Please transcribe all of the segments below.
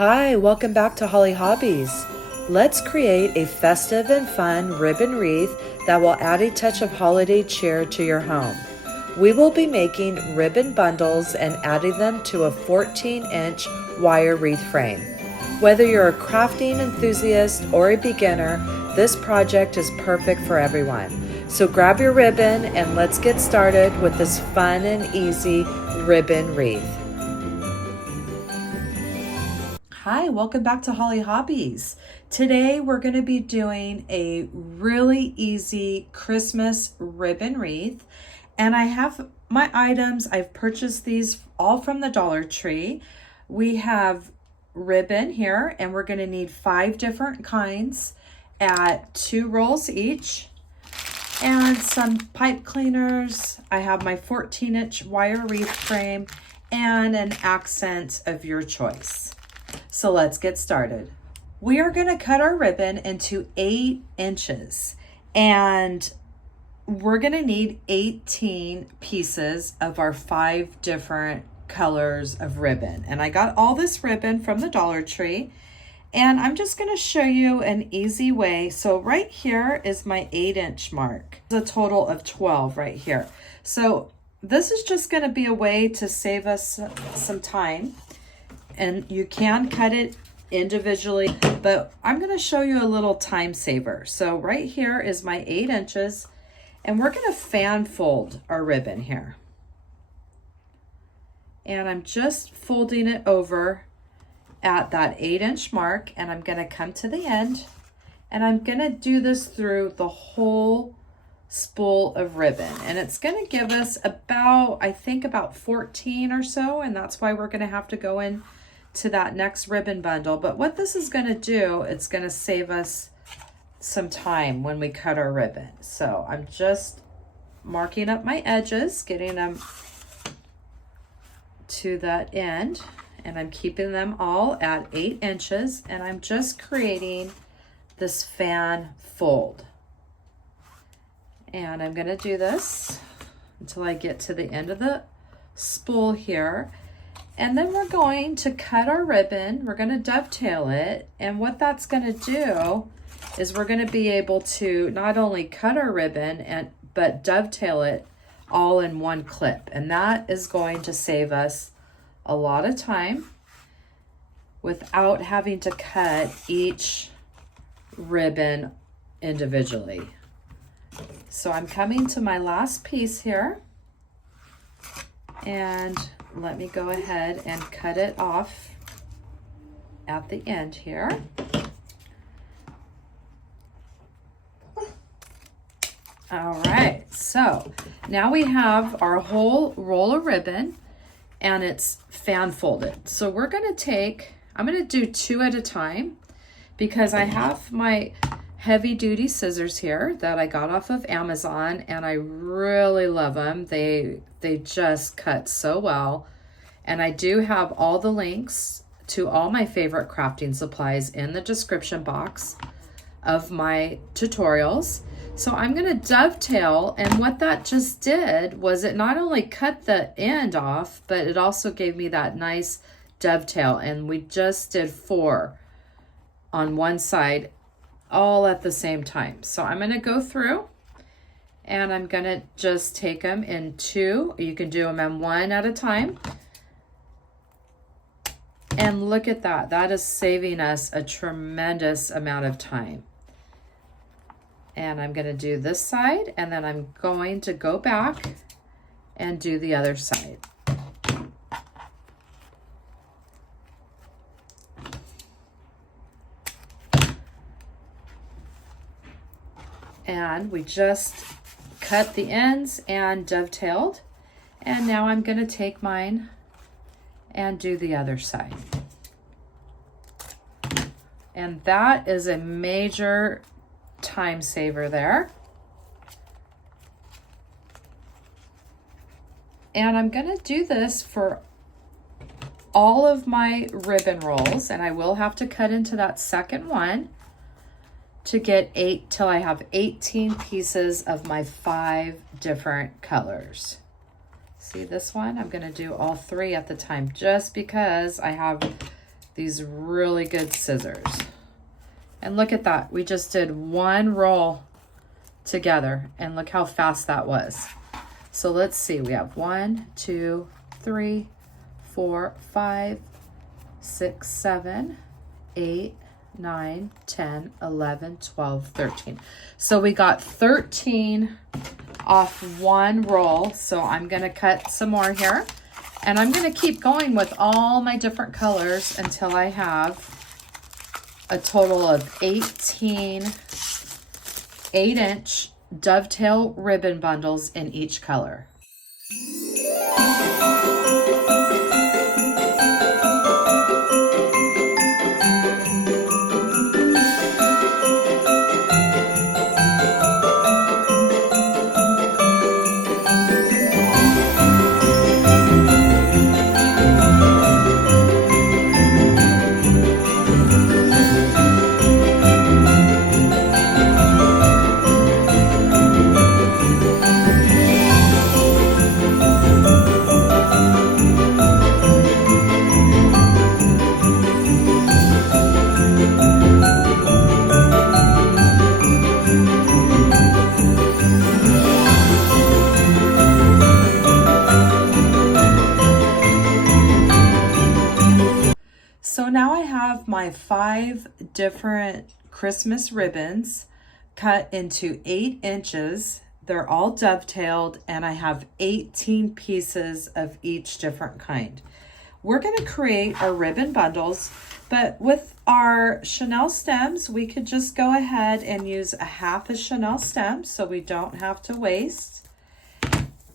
Hi, welcome back to Holly Hobbies. Let's create a festive and fun ribbon wreath that will add a touch of holiday cheer to your home. We will be making ribbon bundles and adding them to a 14-inch wire wreath frame. Whether you're a crafting enthusiast or a beginner, this project is perfect for everyone. So grab your ribbon and let's get started with this fun and easy ribbon wreath. Hi, welcome back to Holly Hobbies. Today we're going to be doing a really easy Christmas ribbon wreath, and I have my items. I've purchased these all from the Dollar Tree. We have ribbon here, and we're going to need 5 different kinds at 2 rolls each, and some pipe cleaners. I have my 14-inch wire wreath frame and an accent of your choice. So let's get started. We are going to cut our ribbon into 8 inches, and we're going to need 18 pieces of our 5 different colors of ribbon. And I got all this ribbon from the Dollar Tree, and I'm just going to show you an easy way. So right here is my 8-inch mark. It's a total of 12 right here. So this is just going to be a way to save us some time. And you can cut it individually, but I'm going to show you a little time saver. So right here is my 8 inches, and we're going to fan fold our ribbon here. And I'm just folding it over at that 8-inch mark, and I'm going to come to the end, and I'm going to do this through the whole spool of ribbon, and it's going to give us about, I think, about 14 or so, and that's why we're going to have to go in to that next ribbon bundle. But what this is going to do, it's going to save us some time when we cut our ribbon. So I'm just marking up my edges, getting them to that end, and I'm keeping them all at 8 inches, and I'm just creating this fan fold. And I'm going to do this until I get to the end of the spool here. And then we're going to cut our ribbon. We're going to dovetail it. And what that's going to do is we're going to be able to not only cut our ribbon, but dovetail it all in one clip. And that is going to save us a lot of time without having to cut each ribbon individually. So I'm coming to my last piece here, and let me go ahead and cut it off at the end here. All right, so now we have our whole roll of ribbon, and it's fan folded. So we're going to take, I'm going to do 2 at a time because I have my heavy duty scissors here that I got off of Amazon, and I really love them. They just cut so well. And I do have all the links to all my favorite crafting supplies in the description box of my tutorials. So I'm going to dovetail, and what that just did was it not only cut the end off, but it also gave me that nice dovetail, and we just did 4 on one side all at the same time. So I'm going to go through, and I'm going to just take them in 2. You can do them in 1 at a time. And look at that. That is saving us a tremendous amount of time. And I'm going to do this side, and then I'm going to go back and do the other side. And we just cut the ends and dovetailed. And now I'm going to take mine and do the other side. And that is a major time saver there. And I'm going to do this for all of my ribbon rolls, and I will have to cut into that second one to get 8 till I have 18 pieces of my 5 different colors. See this one? I'm going to do all 3 at the time just because I have these really good scissors. And look at that. We just did one roll together and look how fast that was. So let's see. We have 1, 2, 3, 4, 5, 6, 7, 8, 9, 10, 11, 12, 13. So we got 13 off one roll. So I'm going to cut some more here. And I'm going to keep going with all my different colors until I have a total of 18 8-inch dovetail ribbon bundles in each color. So now I have my 5 different Christmas ribbons cut into 8 inches. They're all dovetailed and I have 18 pieces of each different kind. We're going to create our ribbon bundles, but with our chenille stems, we could just go ahead and use a half a chenille stem so we don't have to waste.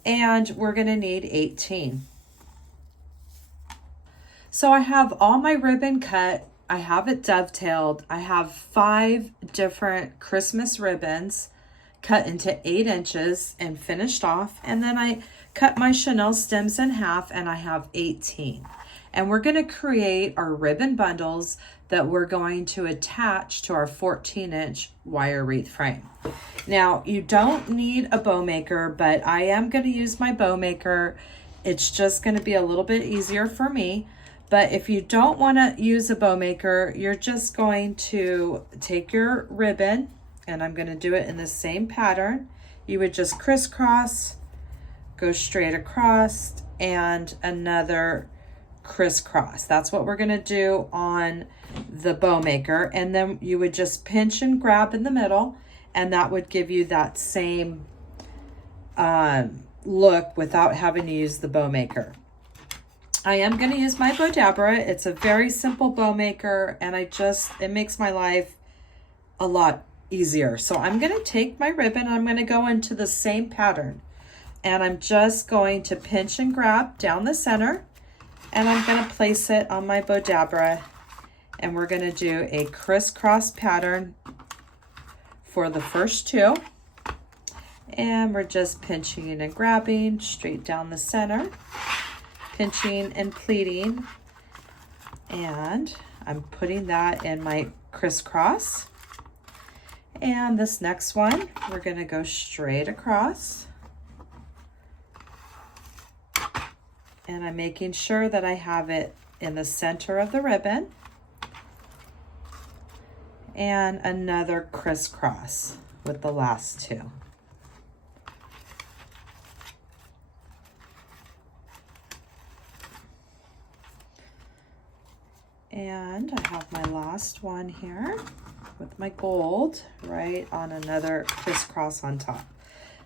And we're going to need 18. So I have all my ribbon cut. I have it dovetailed. I have 5 different Christmas ribbons cut into 8 inches and finished off. And then I cut my chenille stems in half and I have 18. And we're going to create our ribbon bundles that we're going to attach to our 14-inch wire wreath frame. Now, you don't need a bow maker, but I am going to use my bow maker. It's just going to be a little bit easier for me. But if you don't want to use a bow maker, you're just going to take your ribbon, and I'm going to do it in the same pattern. You would just crisscross, go straight across, and another crisscross. That's what we're going to do on the bow maker. And then you would just pinch and grab in the middle, and that would give you that same look without having to use the bow maker. I am going to use my Bodabra. It's a very simple bow maker, and it makes my life a lot easier. So I'm going to take my ribbon and I'm going to go into the same pattern, and I'm just going to pinch and grab down the center, and I'm going to place it on my Bodabra, and we're going to do a crisscross pattern for the first 2. And we're just pinching and grabbing straight down the center, pinching and pleating, and I'm putting that in my crisscross. And this next one, we're going to go straight across, and I'm making sure that I have it in the center of the ribbon, and another crisscross with the last 2. And I have my last one here with my gold right on another crisscross on top.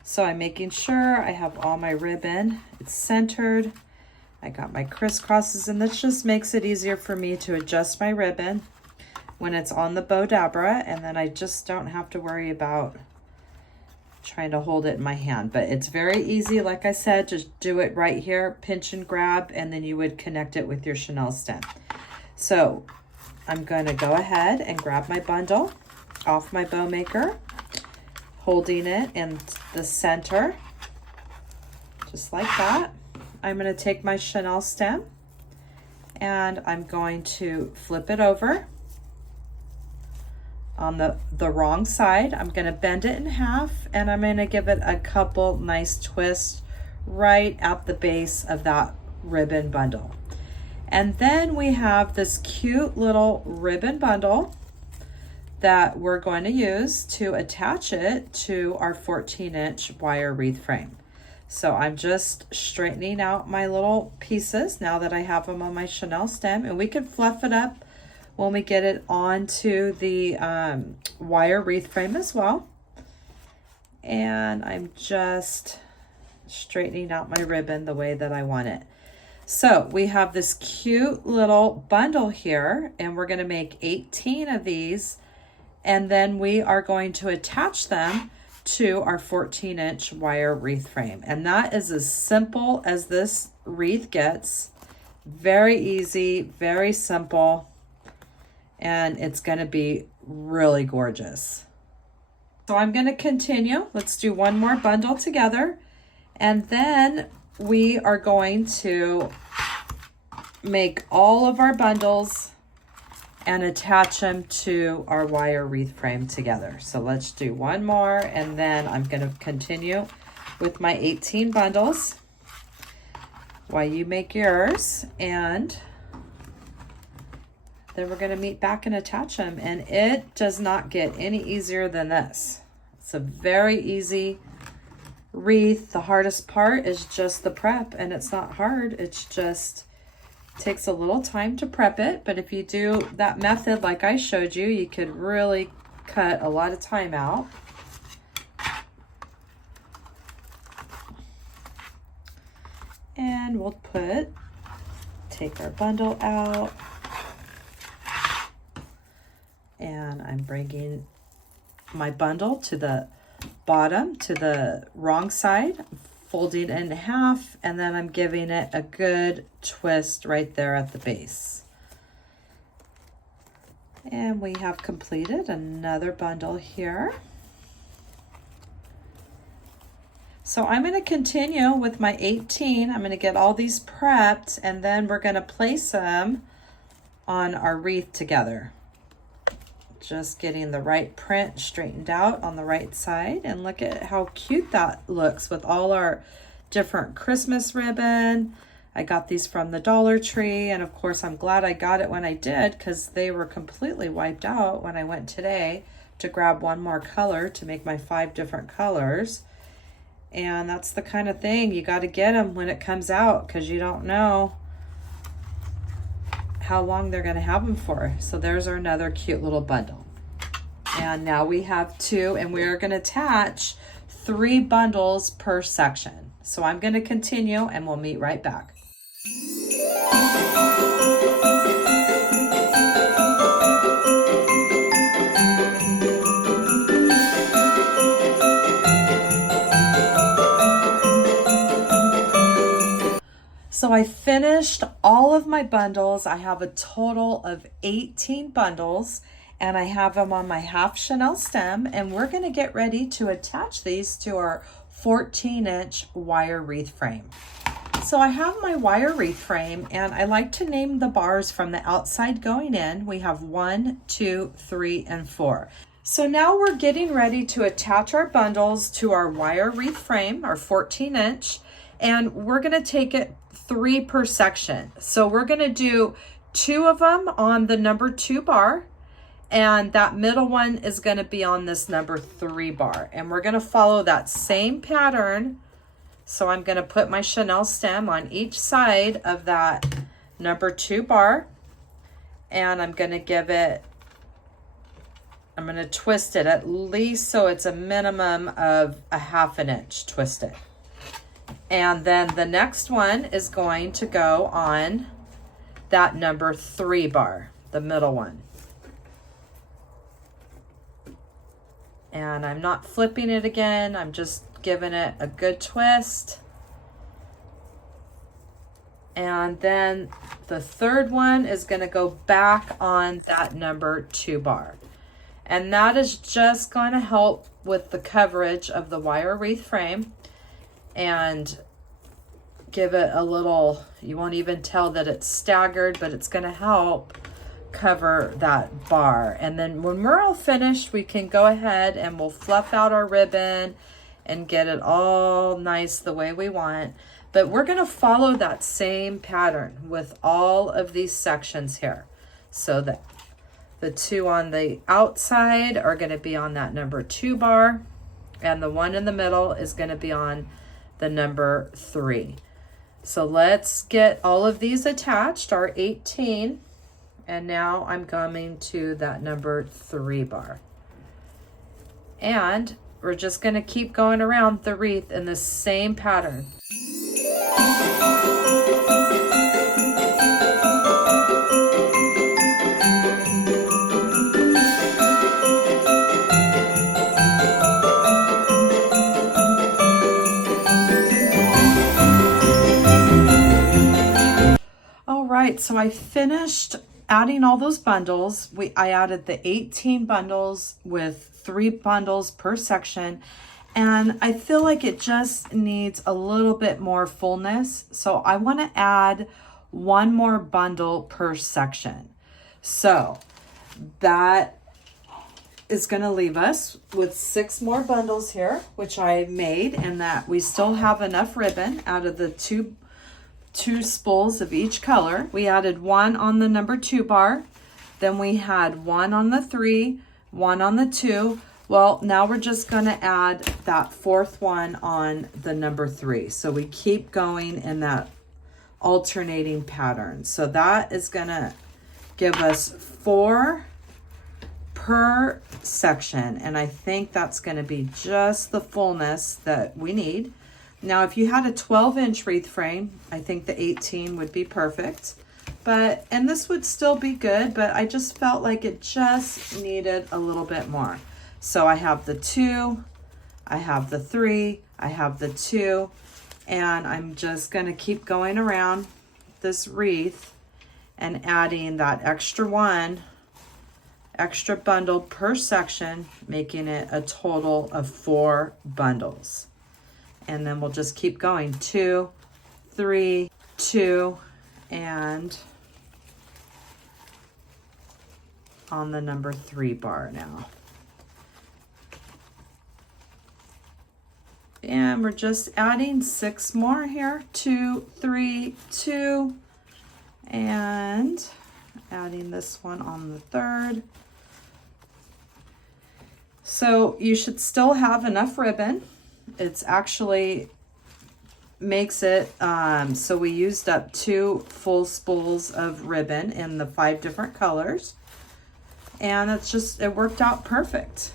So I'm making sure I have all my ribbon, it's centered. I got my crisscrosses, and this just makes it easier for me to adjust my ribbon when it's on the Bodabra, and then I just don't have to worry about trying to hold it in my hand. But it's very easy, like I said, just do it right here, pinch and grab, and then you would connect it with your chenille stem. So I'm going to go ahead and grab my bundle off my bow maker, holding it in the center, just like that. I'm going to take my chenille stem and I'm going to flip it over on the wrong side. I'm going to bend it in half, and I'm going to give it a couple nice twists right at the base of that ribbon bundle. And then we have this cute little ribbon bundle that we're going to use to attach it to our 14-inch wire wreath frame. So I'm just straightening out my little pieces now that I have them on my chenille stem, and we can fluff it up when we get it onto the wire wreath frame as well. And I'm just straightening out my ribbon the way that I want it. So we have this cute little bundle here, and we're going to make 18 of these, and then we are going to attach them to our 14-inch wire wreath frame. And that is as simple as this wreath gets. Very easy, very simple, and it's going to be really gorgeous. So I'm going to continue. Let's do one more bundle together, and then we are going to make all of our bundles and attach them to our wire wreath frame together. So let's do one more, and then I'm going to continue with my 18 bundles while you make yours, and then we're going to meet back and attach them. And it does not get any easier than this. It's a very easy wreath. The hardest part is just the prep, and it's not hard. It's just takes a little time to prep it, but if you do that method like I showed you, you could really cut a lot of time out. And we'll take our bundle out, and I'm bringing my bundle to the bottom, to the wrong side, folding it in half, and then I'm giving it a good twist right there at the base. And we have completed another bundle here. So I'm going to continue with my 18. I'm going to get all these prepped, and then we're going to place them on our wreath together. Just getting the right print straightened out on the right side, and look at how cute that looks with all our different Christmas ribbon. I got these from the Dollar Tree, and of course I'm glad I got it when I did, because they were completely wiped out when I went today to grab one more color to make my 5 different colors. And that's the kind of thing, you got to get them when it comes out, because you don't know how long they're going to have them for. So there's our another cute little bundle. And now we have 2, and we're going to attach 3 bundles per section. So I'm going to continue, and we'll meet right back. So I finished all of my bundles. I have a total of 18 bundles, and I have them on my half chenille stem, and we're going to get ready to attach these to our 14-inch wire wreath frame. So I have my wire wreath frame, and I like to name the bars from the outside going in. We have 1, 2, 3, and 4. So now we're getting ready to attach our bundles to our wire wreath frame, our 14-inch, and we're going to take it 3 per section. So we're going to do 2 of them on the number 2 bar, and that middle one is going to be on this number 3 bar, and we're going to follow that same pattern. So I'm going to put my chenille stem on each side of that number 2 bar, and I'm going to twist it at least so it's a minimum of a 1/2 inch twisted. And then the next one is going to go on that number 3 bar, the middle one. And I'm not flipping it again, I'm just giving it a good twist. And then the third one is going to go back on that number 2 bar. And that is just going to help with the coverage of the wire wreath frame and give it a little, you won't even tell that it's staggered, but it's going to help cover that bar. And then when we're all finished, we can go ahead and we'll fluff out our ribbon and get it all nice the way we want. But we're gonna follow that same pattern with all of these sections here. So that the 2 on the outside are gonna be on that number 2 bar, and the one in the middle is gonna be on the number 3. So let's get all of these attached, our 18, and now I'm coming to that number 3 bar. And we're just gonna keep going around the wreath in the same pattern. All right, so I finished adding all those bundles. I added the 18 bundles with 3 bundles per section, and I feel like it just needs a little bit more fullness. So I want to add 1 more bundle per section. So that is going to leave us with 6 more bundles here, which I made, and that we still have enough ribbon out of the two spools of each color. We added 1 on the number 2 bar, then we had 1 on the 3, 1 on the 2. Well, now we're just going to add that 4th one on the number 3. So we keep going in that alternating pattern. So that is going to give us 4 per section, and I think that's going to be just the fullness that we need. Now, if you had a 12-inch wreath frame, I think the 18 would be perfect. And this would still be good, but I just felt like it just needed a little bit more. So I have the 2, I have the 3, I have the 2, and I'm just gonna keep going around this wreath and adding that extra bundle per section, making it a total of 4 bundles. And then we'll just keep going, 2, 3, 2, and on the number 3 bar now. And we're just adding 6 more here, 2, 3, 2, and adding this one on the 3rd. So you should still have enough ribbon. It's actually makes it so we used up 2 full spools of ribbon in the 5 different colors, and it worked out perfect,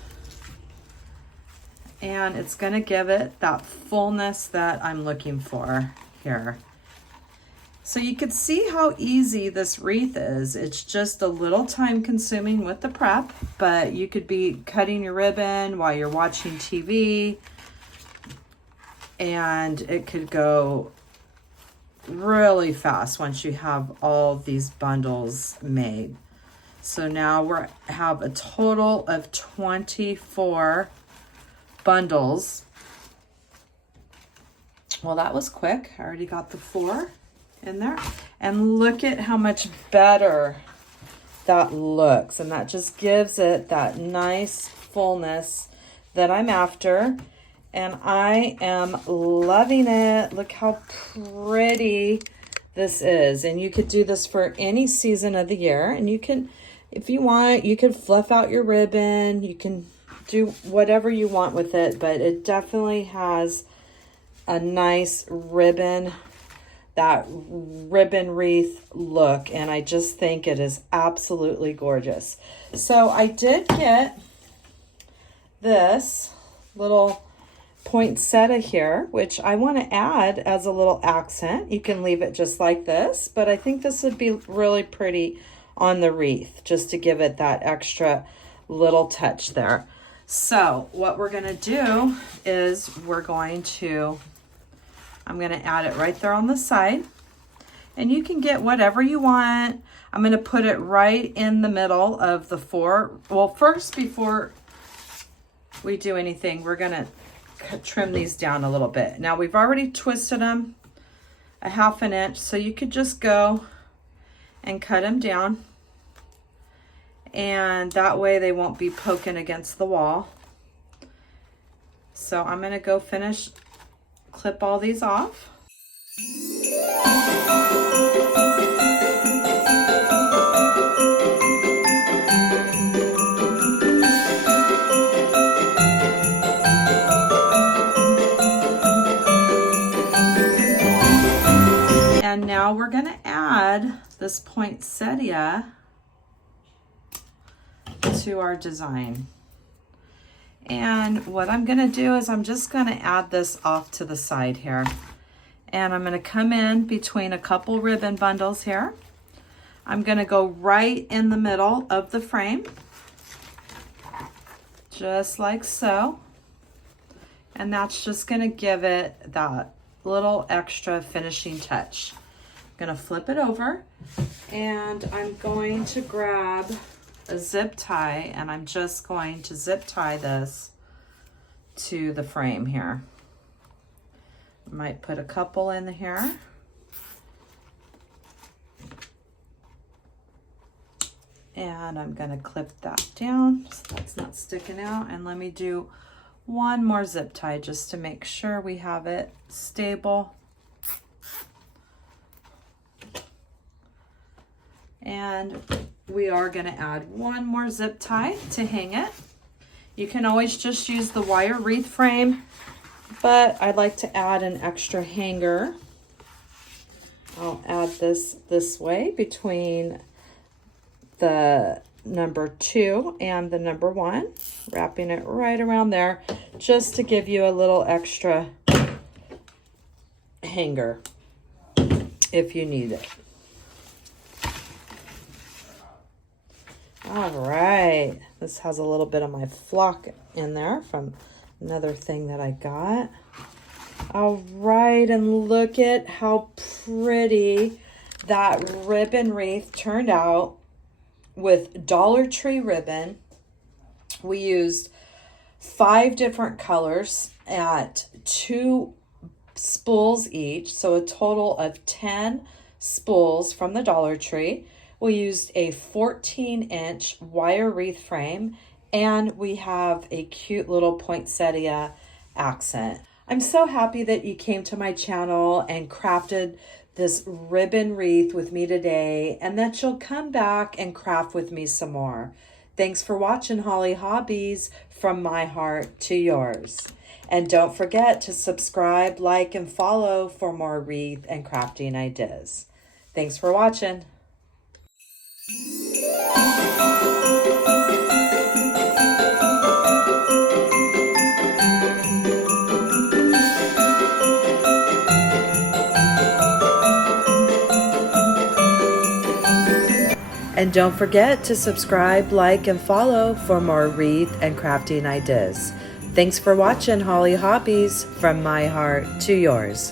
and it's going to give it that fullness that I'm looking for here. So you can see how easy this wreath is. It's just a little time consuming with the prep, but you could be cutting your ribbon while you're watching TV, and it could go really fast once you have all these bundles made. So now we have a total of 24 bundles. Well, that was quick. I already got the 4 in there. And look at how much better that looks. And that just gives it that nice fullness that I'm after. And I am loving it. Look how pretty this is. And you could do this for any season of the year. And you can, if you want, you could fluff out your ribbon. You can do whatever you want with it. But it definitely has a nice ribbon, that ribbon wreath look. And I just think it is absolutely gorgeous. So I did get this little poinsettia here, which I want to add as a little accent. You can leave it just like this, but I think this would be really pretty on the wreath, just to give it that extra little touch there. So what we're going to do is I'm going to add it right there on the side, and you can get whatever you want. I'm going to put it right in the middle of the 4. Well, first, before we do anything, we're going to trim these down a little bit. Now we've already twisted them a 1/2 inch, so you could just go and cut them down, and that way they won't be poking against the wall. So I'm going to go clip all these off. this poinsettia to our design. And what I'm going to do is I'm just going to add this off to the side here. And I'm going to come in between a couple ribbon bundles here. I'm going to go right in the middle of the frame, just like so. And that's just going to give it that little extra finishing touch. I'm going to flip it over, and I'm going to grab a zip tie, and I'm just going to zip tie this to the frame here. Might put a couple in here. And I'm going to clip that down so that's not sticking out. And let me do one more zip tie just to make sure we have it stable. And we are going to add one more zip tie to hang it. You can always just use the wire wreath frame, but I'd like to add an extra hanger. I'll add this way between the number 2 and the number 1, wrapping it right around there just to give you a little extra hanger if you need it. All right, this has a little bit of my flock in there from another thing that I got. All right, and look at how pretty that ribbon wreath turned out with Dollar Tree ribbon. We used 5 different colors at 2 spools each, so a total of 10 spools from the Dollar Tree. We used a 14-inch wire wreath frame, and we have a cute little poinsettia accent. I'm so happy that you came to my channel and crafted this ribbon wreath with me today, and that you'll come back and craft with me some more. Thanks for watching Holly Hobbies, from my heart to yours. And don't forget to subscribe, like, and follow for more wreath and crafting ideas. Thanks for watching. And don't forget to subscribe, like, and follow for more wreath and crafting ideas. Thanks for watching Holly Hobbies, from my heart to yours.